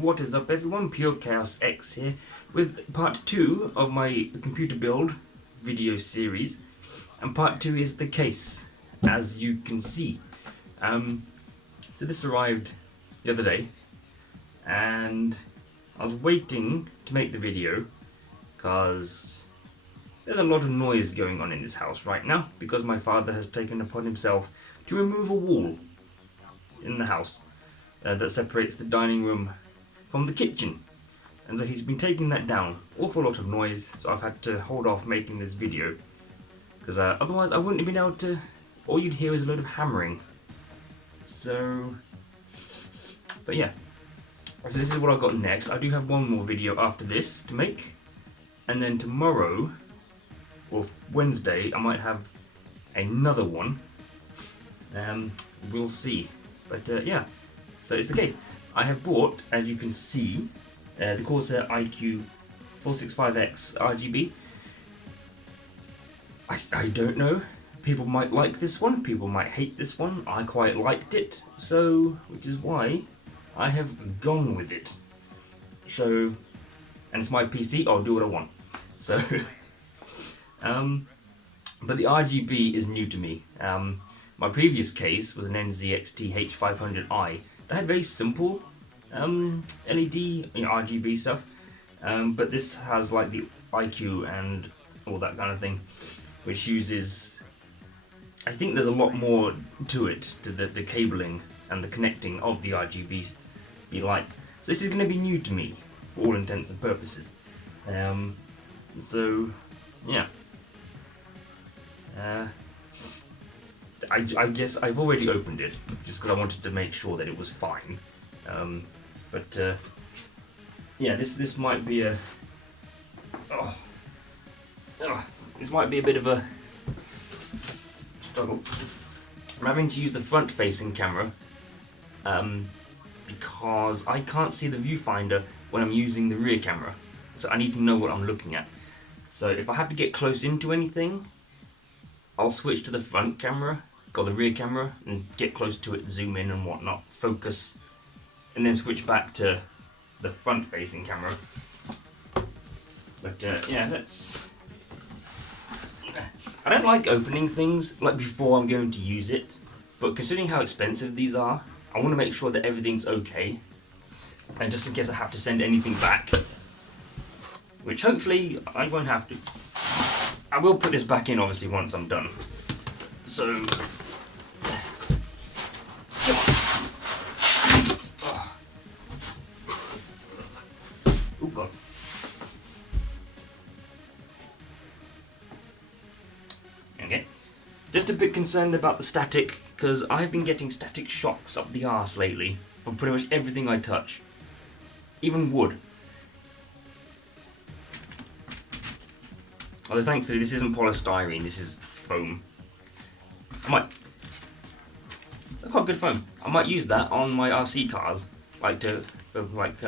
What is up everyone, PureChaosX here with part 2 of my computer build video series, and part 2 is the case, as you can see. So this arrived the other day and I was waiting to make the video because there's a lot of noise going on in this house right now because my father has taken upon himself to remove a wall in the house that separates the dining room from the kitchen, and so he's been taking that down. Awful lot of noise, so I've had to hold off making this video because otherwise I wouldn't have been able to. All you'd hear is a load of hammering. So, but yeah, so this is what I've got next. I do have one more video after this to make, and then tomorrow or Wednesday I might have another one. We'll see, but yeah, so it's the case. I have bought, as you can see, the Corsair iCUE 465X RGB. I don't know. People might like this one, people might hate this one. I quite liked it, so which is why I have gone with it. So, and it's my PC. I'll do what I want. So, but the RGB is new to me. My previous case was an NZXT H500i. That had very simple LED, RGB stuff, but this has like the iCUE and all that kind of thing, which uses, I think there's a lot more to it, to the cabling and the connecting of the RGB lights. So this is going to be new to me for all intents and purposes. So yeah. I guess I've already opened it just because I wanted to make sure that it was fine. But yeah, this might be a this might be a bit of a struggle. I'm having to use the front-facing camera because I can't see the viewfinder when I'm using the rear camera, so I need to know what I'm looking at. So if I have to get close into anything, I'll switch to the front camera, got the rear camera, and get close to it, zoom in and whatnot, focus, and then switch back to the front-facing camera. But yeah, that's. I don't like opening things like before I'm going to use it, but considering how expensive these are, I want to make sure that everything's okay, and just in case I have to send anything back, which hopefully I won't have to. I will put this back in obviously once I'm done. So, oh god. Okay, just a bit concerned about the static because I've been getting static shocks up the arse lately from pretty much everything I touch, even wood. Although thankfully this isn't polystyrene, this is foam. They're quite good foam. I might use that on my RC cars, like to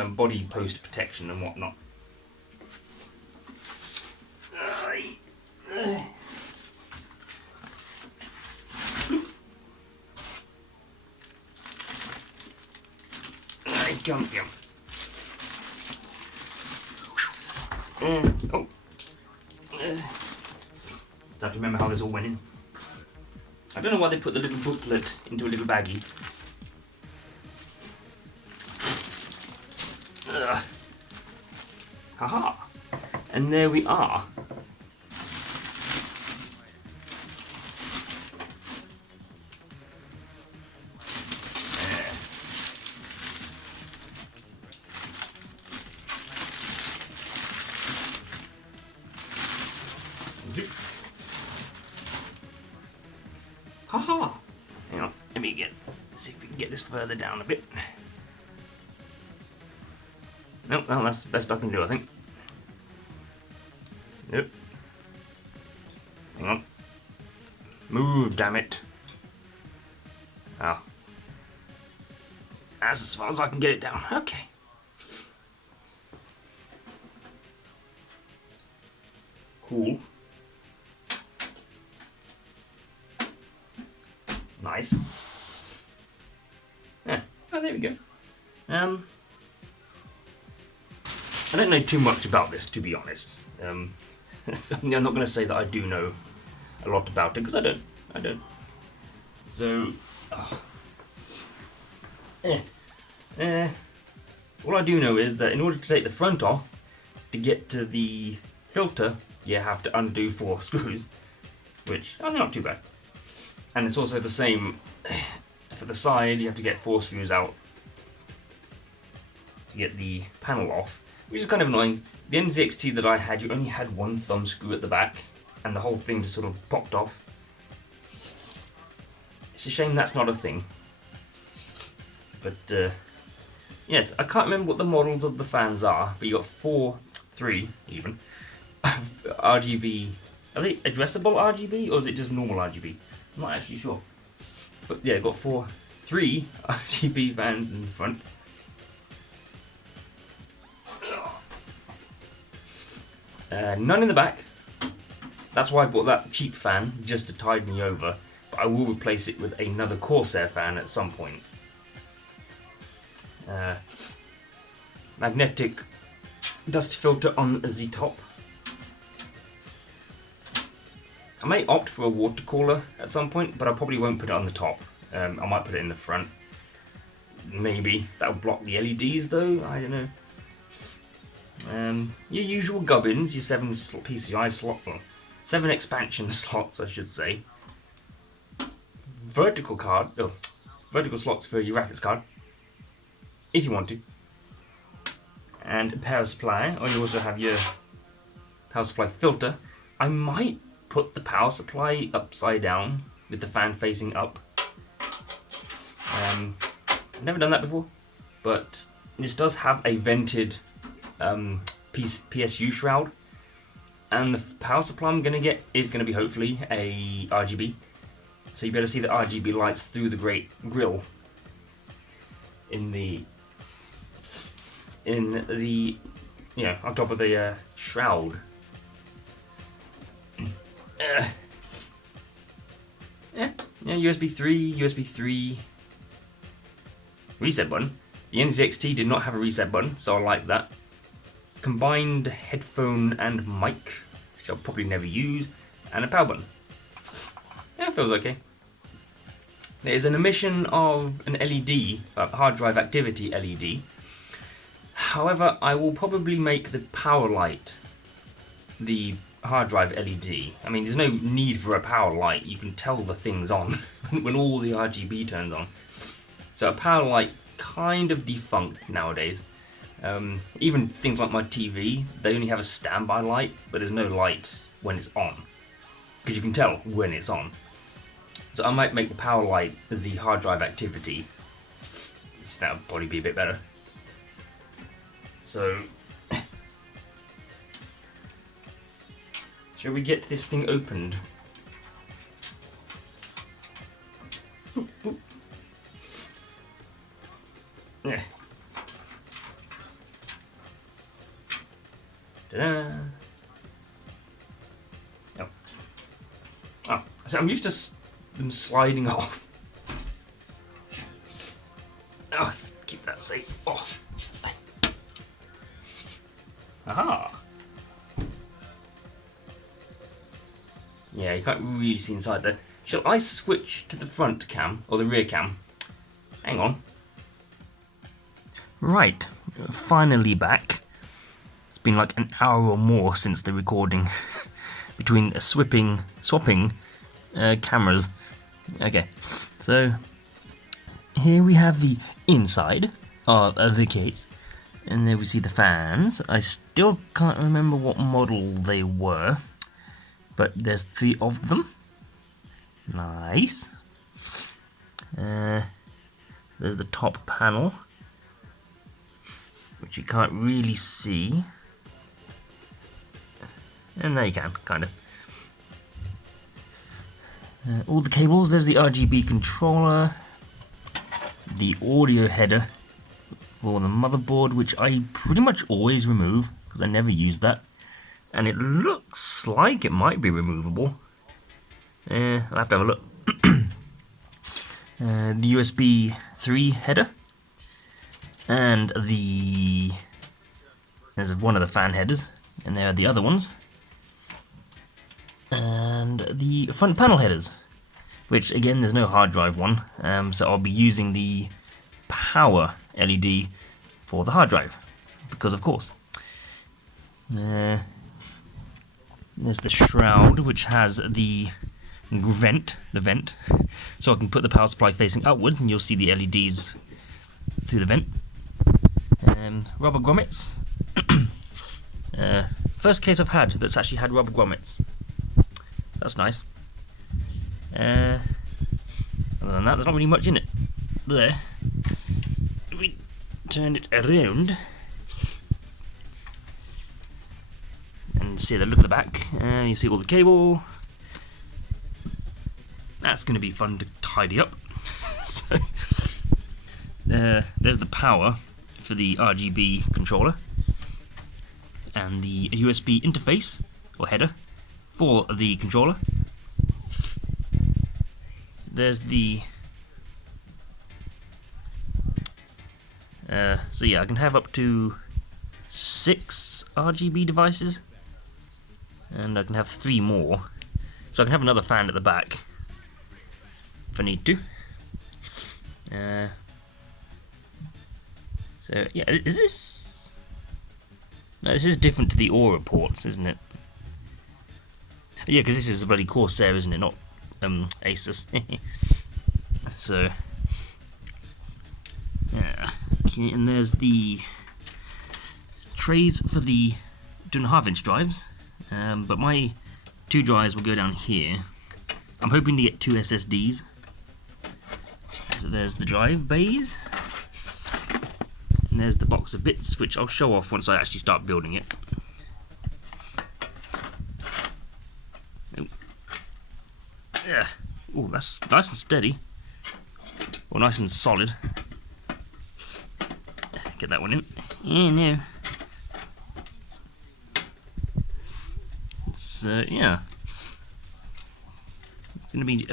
body post protection and whatnot. Jump. Oh. Have to remember how this all went in. I don't know why they put the little booklet into a little baggie. Haha! And there we are. Haha! Hang on, let me see if we can get this further down a bit. Nope, well, that's the best I can do, I think. Nope. Hang on. Move, damn it. Oh. That's as far as I can get it down. Okay. Cool. Nice. Yeah. Oh, there we go. I don't know too much about this, to be honest. I'm not going to say that I do know a lot about it, because I don't. So, all I do know is that in order to take the front off, to get to the filter, you have to undo 4 screws, which are not too bad. And it's also the same for the side, you have to get 4 screws out to get the panel off, which is kind of annoying. The NZXT that I had, you only had 1 thumb screw at the back, and the whole thing just sort of popped off. It's a shame that's not a thing. But, yes, I can't remember what the models of the fans are, but you got 3 even, RGB. Are they addressable RGB, or is it just normal RGB? I'm not actually sure. But yeah, got 3 RGB fans in the front. None in the back. That's why I bought that cheap fan, just to tide me over. But I will replace it with another Corsair fan at some point. Magnetic dust filter on the top. I may opt for a water cooler at some point, but I probably won't put it on the top. I might put it in the front. Maybe. That'll block the LEDs though, I don't know. Your usual gubbins, your 7 PCI slot, well, 7 expansion slots I should say. Vertical slots for your graphics card, if you want to. And a power supply, or you also have your power supply filter. I might put the power supply upside down with the fan facing up. I've never done that before, but this does have a vented PSU shroud, and the power supply I'm gonna get is gonna be hopefully a RGB, so you better see the RGB lights through the great grill in the on top of the shroud. Yeah, USB 3 reset button. The NZXT did not have a reset button, so I like that. Combined headphone and mic, which I'll probably never use, and a power button. Yeah, it feels okay. There is an emission of an LED, a hard drive activity LED. However, I will probably make the power light the hard drive LED. I mean, there's no need for a power light. You can tell the thing's on when all the RGB turns on. So a power light kind of defunct nowadays. Even things like my TV, they only have a standby light, but there's no light when it's on, because you can tell when it's on. So I might make the power light the hard drive activity. That would probably be a bit better. So, shall we get this thing opened? Boop, boop. Yeah. Ta-da. Yep. Oh, so I'm used to them sliding off. Oh, keep that safe. Oh. Aha. Yeah, you can't really see inside there. Shall I switch to the front cam or the rear cam? Hang on. Right, finally back. It's been like an hour or more since the recording between swapping cameras. Okay, so here we have the inside of the case, and there we see the fans. I still can't remember what model they were, but there's 3 of them. Nice. There's the top panel, which you can't really see. And there you can, kind of. All the cables, there's the RGB controller, the audio header for the motherboard, which I pretty much always remove, because I never use that. And it looks like it might be removable. I'll have to have a look. The USB 3 header, and the There's one of the fan headers, and there are the other ones. And the front panel headers, which again there's no hard drive one, so I'll be using the power LED for the hard drive, because of course. There's the shroud, which has the vent, so I can put the power supply facing upwards and you'll see the LEDs through the vent. Rubber grommets. First case I've had that's actually had rubber grommets. That's nice. Other than that, there's not really much in it. There. If we turn it around and see the look at the back, you see all the cable. That's going to be fun to tidy up. So, there's the power for the RGB controller and the USB interface or header for the controller. There's the so yeah, I can have up to 6 RGB devices, and I can have 3 more, so I can have another fan at the back if I need to. So yeah, is this? No, this is different to the Aura ports, isn't it? Yeah, because this is a bloody Corsair, isn't it? Not Asus. So yeah, okay, and there's the trays for the 2.5-inch drives, but my 2 drives will go down here. I'm hoping to get 2 SSDs. So there's the drive bays, and there's the box of bits, which I'll show off once I actually start building it. Yeah. Oh, that's nice and steady. Or nice and solid. Get that one in. Yeah, no. So, yeah. It's going to be...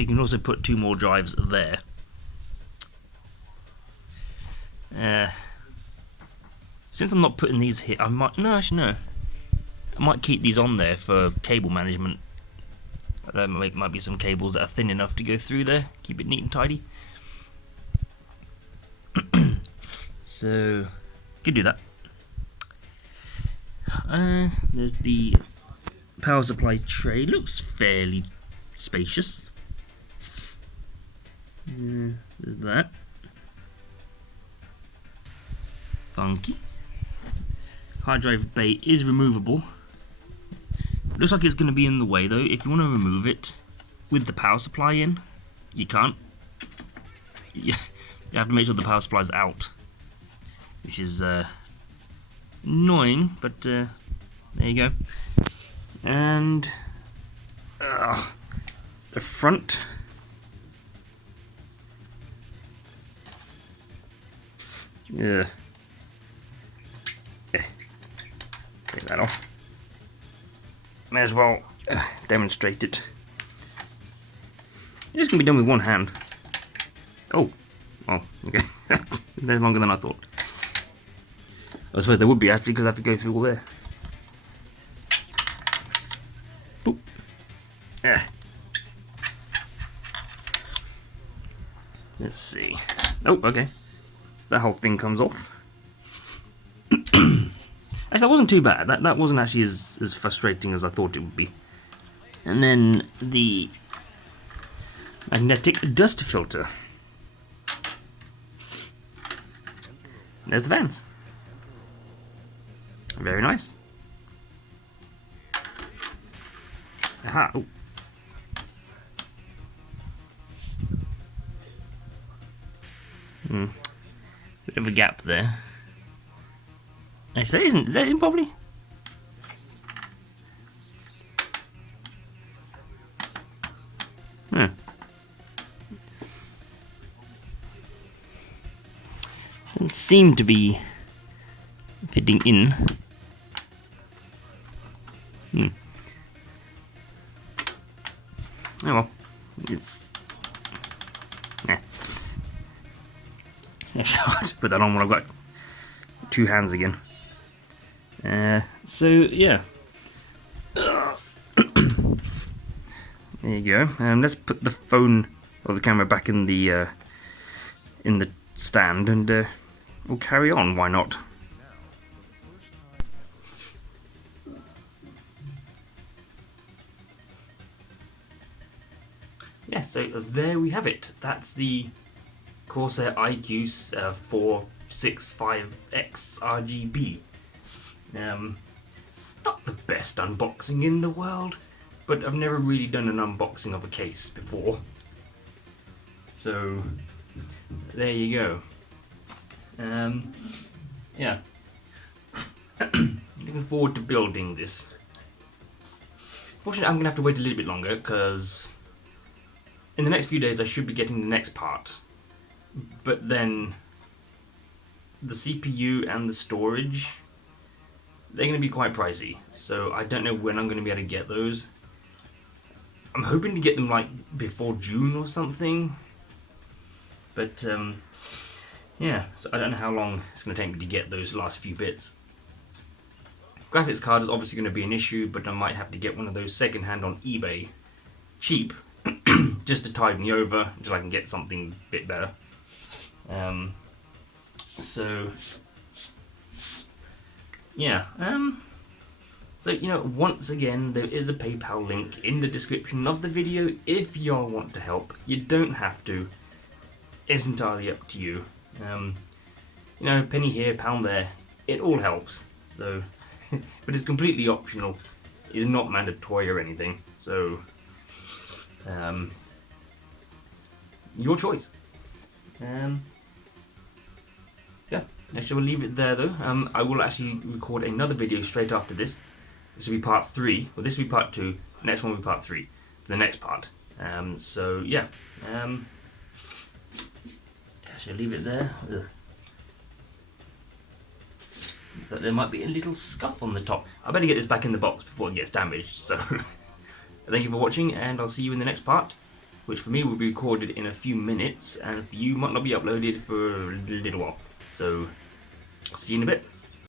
you can also put 2 more drives there. Since I'm not putting these here, I might... No, actually, no. I might keep these on there for cable management. There might be some cables that are thin enough to go through there. Keep it neat and tidy. So, could do that. There's the power supply tray. Looks fairly spacious. There's that. Funky. Hard drive bay is removable. Looks like it's going to be in the way though. If you want to remove it with the power supply in, you can't. You have to make sure the power supply is out, which is annoying, but there you go. And the front. Yeah. Take that off. May as well demonstrate it. It's going to be done with one hand. Oh, okay. That's longer than I thought. I suppose there would be actually, because I have to go through all there. Boop. Yeah. Let's see. Oh, okay. That whole thing comes off. Actually, that wasn't too bad. That wasn't actually as frustrating as I thought it would be. And then the magnetic dust filter. There's the fans. Very nice. Aha. Oh. Bit of a gap there. Actually, is that in probably? Huh. Doesn't seem to be fitting in. Oh well, it's... Yeah, I'll have to put that on when I've got 2 hands again. So yeah, there you go. Let's put the phone or the camera back in the stand, and we'll carry on. Why not? Yeah, so there we have it. That's the Corsair iCUE 465X RGB. Not the best unboxing in the world, but I've never really done an unboxing of a case before. So there you go. Yeah. Looking forward to building this. Fortunately, I'm going to have to wait a little bit longer because in the next few days I should be getting the next part. But then the CPU and the storage, they're going to be quite pricey. So I don't know when I'm going to be able to get those. I'm hoping to get them like before June or something. But yeah, so I don't know how long it's going to take me to get those last few bits. Graphics card is obviously going to be an issue, but I might have to get one of those second-hand on eBay, cheap, just to tide me over until I can get something a bit better. So yeah, so you know, once again, there is a PayPal link in the description of the video if y'all want to help. You don't have to. It's entirely up to you. You know, penny here, pound there, it all helps. So, but it's completely optional. It's not mandatory or anything. So, your choice. Yeah, I shall leave it there though. I will actually record another video straight after this. This will be part 3. Well, this will be part 2. Next one will be part 3. For the next part. So yeah. I shall leave it there. Ugh. But there might be a little scuff on the top. I better get this back in the box before it gets damaged. So thank you for watching, and I'll see you in the next part, which for me will be recorded in a few minutes, and for you might not be uploaded for a little while. So I'll see you in a bit.